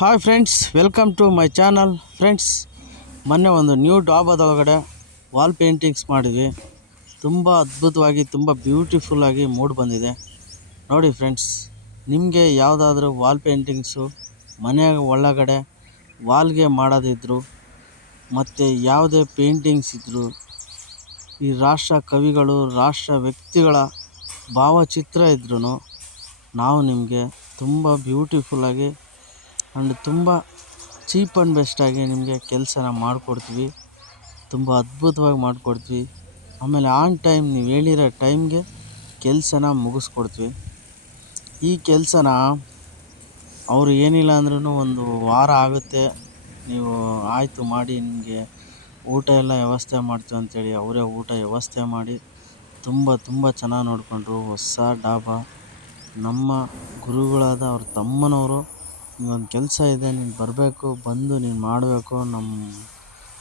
Hi friends, welcome to my channel. Friends, ಮೊನ್ನೆ ಒಂದು new ಡಾಬಾದೊಳಗಡೆ wall paintings ಮಾಡಿದ್ವಿ. ತುಂಬ ಅದ್ಭುತವಾಗಿ, ತುಂಬ ಬ್ಯೂಟಿಫುಲ್ಲಾಗಿ ಮೂಡ್ ಬಂದಿದೆ ನೋಡಿ ಫ್ರೆಂಡ್ಸ್. ನಿಮಗೆ ಯಾವುದಾದ್ರೂ ವಾಲ್ ಪೇಂಟಿಂಗ್ಸು ಮನೆಯ ಒಳಗಡೆ ವಾಲ್ಗೆ ಮಾಡೋದಿದ್ರು, ಮತ್ತು ಯಾವುದೇ ಪೇಂಟಿಂಗ್ಸ್ ಇದ್ದರು, ಈ ರಾಷ್ಟ್ರ ಕವಿಗಳು, ರಾಷ್ಟ್ರ ವ್ಯಕ್ತಿಗಳ ಭಾವಚಿತ್ರ ಇದ್ರೂ ನಾವು ನಿಮಗೆ ತುಂಬ ಬ್ಯೂಟಿಫುಲ್ಲಾಗಿ ಆ್ಯಂಡ್ ತುಂಬ ಚೀಪ್ ಆ್ಯಂಡ್ ಬೆಸ್ಟಾಗಿ ನಿಮಗೆ ಕೆಲಸನ ಮಾಡಿಕೊಡ್ತೀವಿ. ತುಂಬ ಅದ್ಭುತವಾಗಿ ಮಾಡಿಕೊಡ್ತೀವಿ. ಆಮೇಲೆ ಆನ್ ಟೈಮ್ ನೀವು ಹೇಳಿರೋ ಟೈಮ್ಗೆ ಕೆಲಸನ ಮುಗಿಸ್ಕೊಡ್ತೀವಿ. ಈ ಕೆಲಸನ ಅವರು ಏನಿಲ್ಲ ಅಂದ್ರೂ ಒಂದು ವಾರ ಆಗುತ್ತೆ. ನೀವು ಆಯಿತು ಮಾಡಿ, ನಿಮಗೆ ಊಟ ಎಲ್ಲ ವ್ಯವಸ್ಥೆ ಮಾಡ್ತೀವಿ ಅಂಥೇಳಿ ಅವರೇ ಊಟ ವ್ಯವಸ್ಥೆ ಮಾಡಿ ತುಂಬ ಚೆನ್ನಾಗಿ ನೋಡಿಕೊಂಡ್ರು. ಹೊಸ ಡಾಬಾ, ನಮ್ಮ ಗುರುಗಳಾದ ಅವ್ರ ತಮ್ಮನವರು, ಒಂದು ಕೆಲಸ ಇದೆ, ನೀನು ಬರಬೇಕು, ಬಂದು ನೀನು ಮಾಡಬೇಕು, ನಮ್ಮ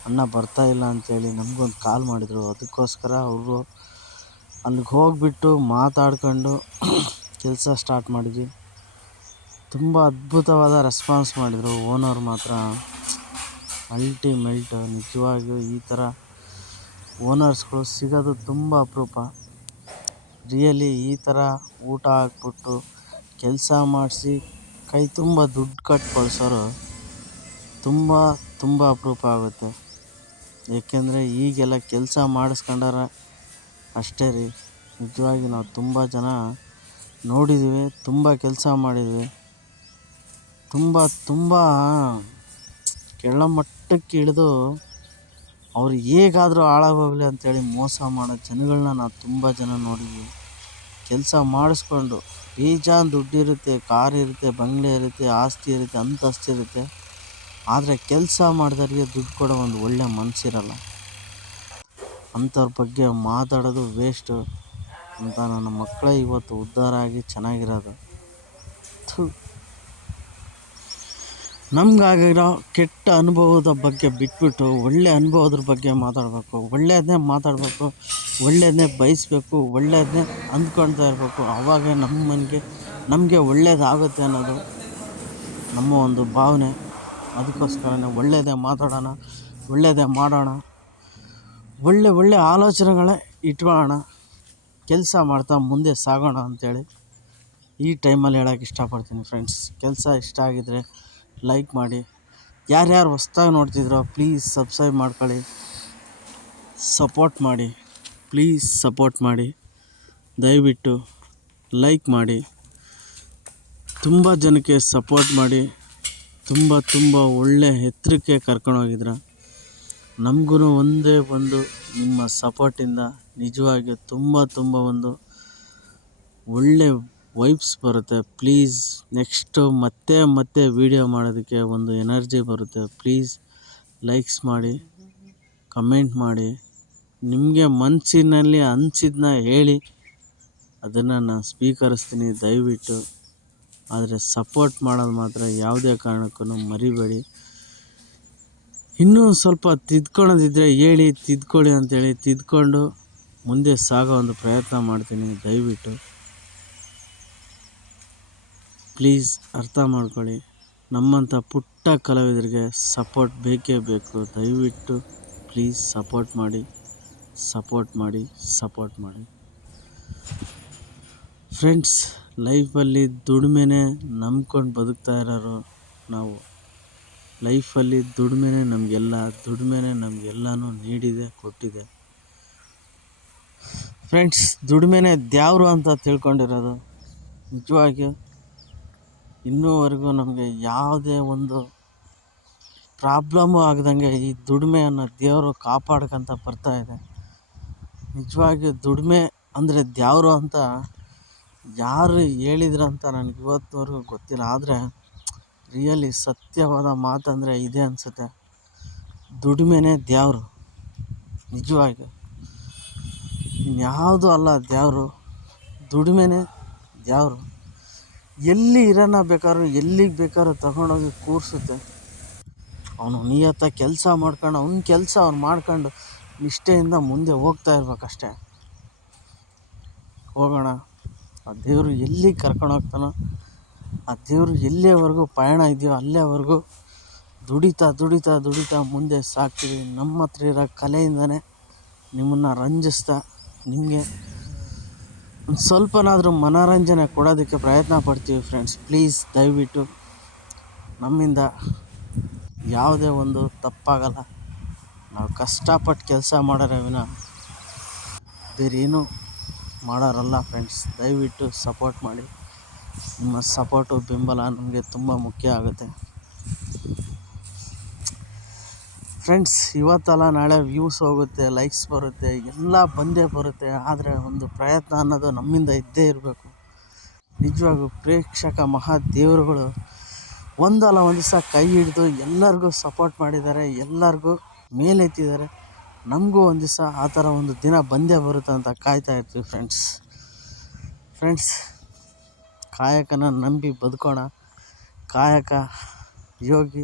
ಅಣ್ಣ ಬರ್ತಾಯಿಲ್ಲ ಅಂಥೇಳಿ ನಮಗೊಂದು ಕಾಲ್ ಮಾಡಿದರು. ಅದಕ್ಕೋಸ್ಕರ ಅವರು ಅಲ್ಲಿಗೆ ಹೋಗಿಬಿಟ್ಟು ಮಾತಾಡ್ಕೊಂಡು ಕೆಲಸ ಸ್ಟಾರ್ಟ್ ಮಾಡಿದ್ವಿ. ತುಂಬ ಅದ್ಭುತವಾದ ರೆಸ್ಪಾನ್ಸ್ ಮಾಡಿದರು. ಓನರ್ ಮಾತ್ರ ಅಲ್ಟಿಮೇಟ್. ನಿಜವಾಗಿಯೂ ಈ ಥರ ಓನರ್ಸ್ಗಳು ಸಿಗೋದು ತುಂಬ ಅಪರೂಪ. ರಿಯಲಿ ಈ ಥರ ಊಟ ಹಾಕ್ಬಿಟ್ಟು ಕೆಲಸ ಮಾಡಿಸಿ ಕೈ ತುಂಬ ದುಡ್ಡು ಕಟ್ಟಿ ಕಳ್ಸೋರು ತುಂಬ ಅಪರೂಪ ಆಗುತ್ತೆ. ಏಕೆಂದರೆ ಈಗೆಲ್ಲ ಕೆಲಸ ಮಾಡಿಸ್ಕೊಂಡಾರ ಅಷ್ಟೇ ರೀ. ನಿಜವಾಗಿ ನಾವು ತುಂಬ ಜನ ನೋಡಿದ್ದೀವಿ, ತುಂಬ ಕೆಲಸ ಮಾಡಿದ್ವಿ. ತುಂಬ ಕೆಳಮಟ್ಟಕ್ಕೆ ಇಳಿದು ಅವ್ರು ಹೇಗಾದರೂ ಹಾಳಾಗೋಗಲಿ ಅಂಥೇಳಿ ಮೋಸ ಮಾಡೋ ಜನಗಳನ್ನ ನಾವು ತುಂಬ ಜನ ನೋಡಿದ್ವಿ. ಕೆಲಸ ಮಾಡಿಸ್ಕೊಂಡು ಬೇಜಾನ್ ದುಡ್ಡಿರುತ್ತೆ, ಕಾರ್ ಇರುತ್ತೆ, ಬಂಗ್ಲೆ ಇರುತ್ತೆ, ಆಸ್ತಿ ಇರುತ್ತೆ, ಅಂತಸ್ತು ಇರುತ್ತೆ. ಆದರೆ ಕೆಲಸ ಮಾಡಿದವ್ರಿಗೆ ದುಡ್ಡು ಕೊಡೋ ಒಂದು ಒಳ್ಳೆ ಮನಸ್ಸಿರಲ್ಲ. ಅಂಥವ್ರ ಬಗ್ಗೆ ಮಾತಾಡೋದು ವೇಸ್ಟು ಅಂತ ನನ್ನ ಮಕ್ಕಳೇ ಇವತ್ತು ಉದ್ಧಾರ ಆಗಿ ಚೆನ್ನಾಗಿರೋದು. ನಮಗಾಗಿರೋ ಕೆಟ್ಟ ಅನುಭವದ ಬಗ್ಗೆ ಬಿಟ್ಬಿಟ್ಟು ಒಳ್ಳೆಯ ಅನುಭವದ ಬಗ್ಗೆ ಮಾತಾಡಬೇಕು. ಒಳ್ಳೆಯದನ್ನೇ ಮಾತಾಡಬೇಕು, ಒಳ್ಳೆಯದನ್ನೇ ಬಯಸಬೇಕು, ಒಳ್ಳೆಯದನ್ನೇ ಅಂದ್ಕೊಳ್ತಾ ಇರಬೇಕು. ಆವಾಗ ನಮಗೆ ಒಳ್ಳೆಯದಾಗುತ್ತೆ ಅನ್ನೋದು ನಮ್ಮ ಒಂದು ಭಾವನೆ. ಅದಕ್ಕೋಸ್ಕರನೇ ಒಳ್ಳೆಯದೇ ಮಾತಾಡೋಣ, ಒಳ್ಳೆಯದೇ ಮಾಡೋಣ, ಒಳ್ಳೆ ಆಲೋಚನೆಗಳೇ ಇಟ್ಕೊಳ್ಳೋಣ, ಕೆಲಸ ಮಾಡ್ತಾ ಮುಂದೆ ಸಾಗೋಣ ಅಂಥೇಳಿ ಈ ಟೈಮಲ್ಲಿ ಹೇಳೋಕ್ಕೆ ಇಷ್ಟಪಡ್ತೀನಿ ಫ್ರೆಂಡ್ಸ್. ಕೆಲಸ ಇಷ್ಟ ಆಗಿದ್ದರೆ ಲೈಕ್ ಮಾಡಿ. ಯಾರ್ಯಾರು ಹೊಸ್ದಾಗಿ ನೋಡ್ತಿದ್ರೋ ಪ್ಲೀಸ್ ಸಬ್ಸ್ಕ್ರೈಬ್ ಮಾಡ್ಕೊಳ್ಳಿ, ಸಪೋರ್ಟ್ ಮಾಡಿ, ಪ್ಲೀಸ್ ಸಪೋರ್ಟ್ ಮಾಡಿ, ದಯವಿಟ್ಟು ಲೈಕ್ ಮಾಡಿ. ತುಂಬ ಜನಕ್ಕೆ ಸಪೋರ್ಟ್ ಮಾಡಿ, ತುಂಬ ಒಳ್ಳೆ ಎತ್ತರಕ್ಕೆ ಕರ್ಕೊಂಡೋಗಿದ್ರ. ನಮಗೂ ಒಂದೇ ಒಂದು ನಿಮ್ಮ ಸಪೋರ್ಟಿಂದ ನಿಜವಾಗಿಯೂ ತುಂಬ ಒಂದು ಒಳ್ಳೆ ವೈಬ್ಸ್ ಬರುತ್ತೆ. ಪ್ಲೀಸ್ ನೆಕ್ಸ್ಟು ಮತ್ತೆ ವೀಡಿಯೋ ಮಾಡೋದಕ್ಕೆ ಒಂದು ಎನರ್ಜಿ ಬರುತ್ತೆ. ಪ್ಲೀಸ್ ಲೈಕ್ಸ್ ಮಾಡಿ, ಕಮೆಂಟ್ ಮಾಡಿ, ನಿಮಗೆ ಮನಸ್ಸಿನಲ್ಲಿ ಅನಿಸಿದ್ದನ್ನ ಹೇಳಿ, ಅದನ್ನು ನಾನು ಸ್ವೀಕರಿಸ್ತೀನಿ ದಯವಿಟ್ಟು. ಆದರೆ ಸಪೋರ್ಟ್ ಮಾಡೋದು ಮಾತ್ರ ಯಾವುದೇ ಕಾರಣಕ್ಕೂ ಮರಿಬೇಡಿ. ಇನ್ನೂ ಸ್ವಲ್ಪ ತಿದ್ಕೊಳ್ಳೋದಿದ್ದರೆ ಹೇಳಿ, ತಿದ್ಕೊಳ್ಳಿ ಅಂಥೇಳಿ ತಿದ್ಕೊಂಡು ಮುಂದೆ ಸಾಗೋ ಒಂದು ಪ್ರಯತ್ನ ಮಾಡ್ತೀನಿ. ದಯವಿಟ್ಟು ಪ್ಲೀಸ್ ಅರ್ಥ ಮಾಡ್ಕೊಳ್ಳಿ. ನಮ್ಮಂಥ ಪುಟ್ಟ ಕಲಾವಿದರಿಗೆ ಸಪೋರ್ಟ್ ಬೇಕೇ ಬೇಕು. ದಯವಿಟ್ಟು ಪ್ಲೀಸ್ ಸಪೋರ್ಟ್ ಮಾಡಿ ಫ್ರೆಂಡ್ಸ್. ಲೈಫಲ್ಲಿ ದುಡಿಮೆನೇ ನಂಬ್ಕೊಂಡು ಬದುಕ್ತಾ ಇರೋರು ನಾವು. ಲೈಫಲ್ಲಿ ದುಡಿಮೆನೇ ನಮಗೆಲ್ಲ, ದುಡಿಮೆನೇ ನಮಗೆಲ್ಲನೂ ನೀಡಿದೆ, ಕೊಟ್ಟಿದೆ ಫ್ರೆಂಡ್ಸ್. ದುಡಿಮೆನೇ ದ್ಯಾವರು ಅಂತ ತಿಳ್ಕೊಂಡಿರೋದು. ನಿಜವಾಗಿಯೂ ಇನ್ನೂವರೆಗೂ ನಮಗೆ ಯಾವುದೇ ಒಂದು ಪ್ರಾಬ್ಲಮ್ಮು ಆಗದಂಗೆ ಈ ದುಡಿಮೆ ಅನ್ನೋ ದೇವರು ಕಾಪಾಡ್ಕೊಂತ ಬರ್ತಾಯಿದೆ. ನಿಜವಾಗಿಯೂ ದುಡಿಮೆ ಅಂದರೆ ದ್ಯಾವರು ಅಂತ ಯಾರು ಹೇಳಿದ್ರಂತ ನನಗೆ ಇವತ್ತುವರೆಗೂ ಗೊತ್ತಿಲ್ಲ. ಆದರೆ ರಿಯಲಿ ಸತ್ಯವಾದ ಮಾತಂದರೆ ಇದೆ ಅನಿಸುತ್ತೆ. ದುಡಿಮೆನೇ ದ್ಯಾವರು. ನಿಜವಾಗಿಯೂ ಇನ್ಯಾವುದೂ ಅಲ್ಲ ದ್ಯಾವರು, ದುಡಿಮೆನೇ ದ್ಯಾವರು. ಎಲ್ಲಿ ಇರೋಣ ಬೇಕಾದ್ರೂ, ಎಲ್ಲಿಗೆ ಬೇಕಾದ್ರೂ ತಗೊಂಡೋಗಿ ಕೂರಿಸುತ್ತೆ. ಅವನು ನಿಯತ್ತಾಗಿ ಕೆಲಸ ಮಾಡ್ಕೊಂಡು ಅವ್ನ ಕೆಲಸ ಅವ್ನು ಮಾಡ್ಕೊಂಡು ನಿಷ್ಠೆಯಿಂದ ಮುಂದೆ ಹೋಗ್ತಾ ಇರ್ಬೇಕಷ್ಟೆ. ಹೋಗೋಣ, ಆ ದೇವರು ಎಲ್ಲಿಗೆ ಕರ್ಕೊಂಡೋಗ್ತಾನೋ ಆ ದೇವರು ಎಲ್ಲಿಯವರೆಗೂ ಪಯಣ ಇದೆಯೋ ಅಲ್ಲಿಯವರೆಗೂ ದುಡಿತಾ ದುಡಿತಾ ದುಡಿತಾ ಮುಂದೆ ಸಾಕ್ತೀವಿ. ನಮ್ಮ ಹತ್ರ ಇರೋ ಕಲೆಯಿಂದನೇ ನಿಮ್ಮನ್ನು ರಂಜಿಸ್ತಾ ನಿಮಗೆ ಒಂದು ಸ್ವಲ್ಪನಾದರೂ ಮನೋರಂಜನೆ ಕೊಡೋದಕ್ಕೆ ಪ್ರಯತ್ನ ಪಡ್ತೀವಿ ಫ್ರೆಂಡ್ಸ್. ಪ್ಲೀಸ್ ದಯವಿಟ್ಟು ನಮ್ಮಿಂದ ಯಾವುದೇ ಒಂದು ತಪ್ಪಾಗಲ್ಲ. ನಾವು ಕಷ್ಟಪಟ್ಟು ಕೆಲಸ ಮಾಡೋರೆ ವಿನಃ ಬೇರೇನೂ ಮಾಡೋರಲ್ಲ ಫ್ರೆಂಡ್ಸ್. ದಯವಿಟ್ಟು ಸಪೋರ್ಟ್ ಮಾಡಿ. ನಿಮ್ಮ ಸಪೋರ್ಟು ಬೆಂಬಲ ನಮಗೆ ತುಂಬ ಮುಖ್ಯ ಆಗುತ್ತೆ ಫ್ರೆಂಡ್ಸ್. ಇವತ್ತಲ್ಲ ನಾಳೆ ವ್ಯೂಸ್ ಹೋಗುತ್ತೆ, ಲೈಕ್ಸ್ ಬರುತ್ತೆ, ಎಲ್ಲ ಬಂದೇ ಬರುತ್ತೆ. ಆದರೆ ಒಂದು ಪ್ರಯತ್ನ ಅನ್ನೋದು ನಮ್ಮಿಂದ ಇದ್ದೇ ಇರಬೇಕು. ನಿಜವಾಗೂ ಪ್ರೇಕ್ಷಕ ಮಹಾದೇವರುಗಳು ಒಂದಲ್ಲ ಒಂದು ದಿವಸ ಕೈ ಹಿಡಿದು ಎಲ್ಲರಿಗೂ ಸಪೋರ್ಟ್ ಮಾಡಿದ್ದಾರೆ, ಎಲ್ಲರಿಗೂ ಮೇಲೆತ್ತಿದ್ದಾರೆ. ನಮಗೂ ಒಂದು ದಿವಸ ಆ ಥರ ಒಂದು ದಿನ ಬಂದೇ ಬರುತ್ತೆ ಅಂತ ಕಾಯ್ತಾ ಇರ್ತೀವಿ ಫ್ರೆಂಡ್ಸ್. ಕಾಯಕನ ನಂಬಿ ಬದುಕೋಣ. ಕಾಯಕ ಯೋಗಿ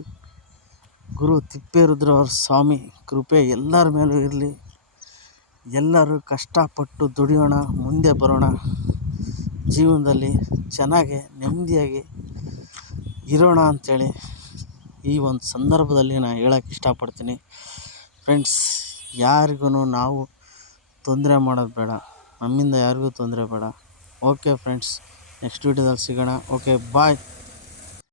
ಗುರು ತಿಪ್ಪೇರುದ್ರವ್ರ ಸ್ವಾಮಿ ಕೃಪೆ ಎಲ್ಲರ ಮೇಲೂ ಇರಲಿ. ಎಲ್ಲರೂ ಕಷ್ಟಪಟ್ಟು ದುಡಿಯೋಣ, ಮುಂದೆ ಬರೋಣ, ಜೀವನದಲ್ಲಿ ಚೆನ್ನಾಗಿ ನೆಮ್ಮದಿಯಾಗಿ ಇರೋಣ ಅಂಥೇಳಿ ಈ ಒಂದು ಸಂದರ್ಭದಲ್ಲಿ ನಾನು ಹೇಳೋಕ್ಕೆ ಇಷ್ಟಪಡ್ತೀನಿ ಫ್ರೆಂಡ್ಸ್. ಯಾರಿಗೂ ನಾವು ತೊಂದರೆ ಮಾಡೋದು ಬೇಡ, ನಮ್ಮಿಂದ ಯಾರಿಗೂ ತೊಂದರೆ ಬೇಡ. ಓಕೆ ಫ್ರೆಂಡ್ಸ್, ನೆಕ್ಸ್ಟ್ ವೀಡಿಯೋದಲ್ಲಿ ಸಿಗೋಣ. ಓಕೆ, ಬಾಯ್.